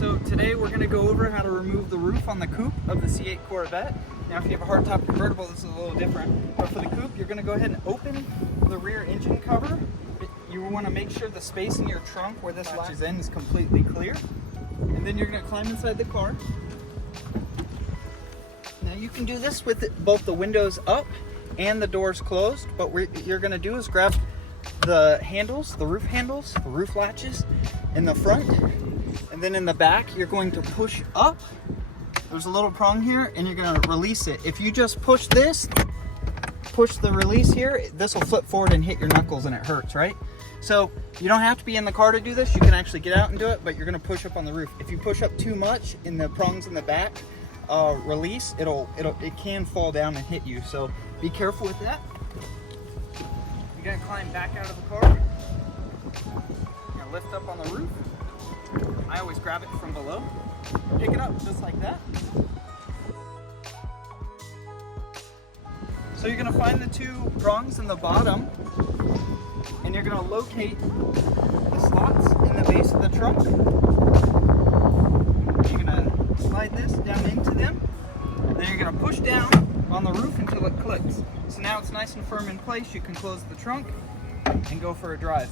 So today we're going to go over how to remove the roof on the coupe of the C8 Corvette. Now if you have a hardtop convertible, this is a little different. But for the coupe, you're going to go ahead and open the rear engine cover. You want to make sure the space in your trunk where this latches in is completely clear. And then you're going to climb inside the car. Now you can do this with both the windows up and the doors closed. But what you're going to do is grab the handles, the roof latches in the front. And then in the back, you're going to push up. There's a little prong here, and you're going to release it. If you just push this, push the release here, this will flip forward and hit your knuckles, and it hurts, right? So you don't have to be in the car to do this. You can actually get out and do it, but you're going to push up on the roof. If you push up too much in the prongs in the back, release, it can fall down and hit you. So be careful with that. You're going to climb back out of the car. You're going to lift up on the roof. I always grab it from below, pick it up just like that. So you're going to find the two prongs in the bottom, and you're going to locate the slots in the base of the trunk. You're going to slide this down into them, and then you're going to push down on the roof until it clicks. So now it's nice and firm in place. You can close the trunk and go for a drive.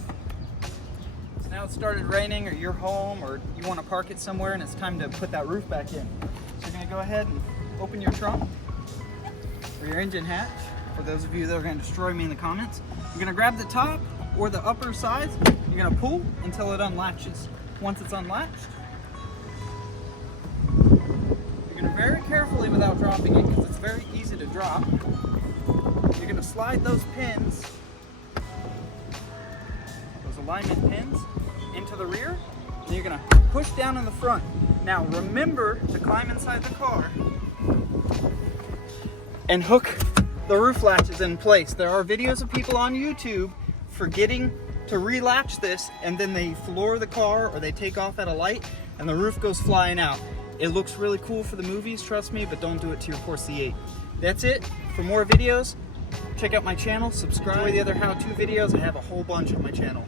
Now it started raining, or you're home, or you want to park it somewhere and it's time to put that roof back in. So you're going to go ahead and open your trunk or your engine hatch. For those of you that are going to destroy me in the comments, you're going to grab the top or the upper sides. You're going to pull until it unlatches. Once it's unlatched, you're going to very carefully, without dropping it, because it's very easy to drop, you're going to slide those pins, alignment pins, into the rear, and you're going to push down in the front. Now remember to climb inside the car and hook the roof latches in place. There are videos of people on YouTube forgetting to relatch this, and then they floor the car or they take off at a light and the roof goes flying out. It looks really cool for the movies, trust me, but don't do it to your poor C8. That's it. For more videos, check out my channel, subscribe. Enjoy the other how-to videos. I have a whole bunch on my channel.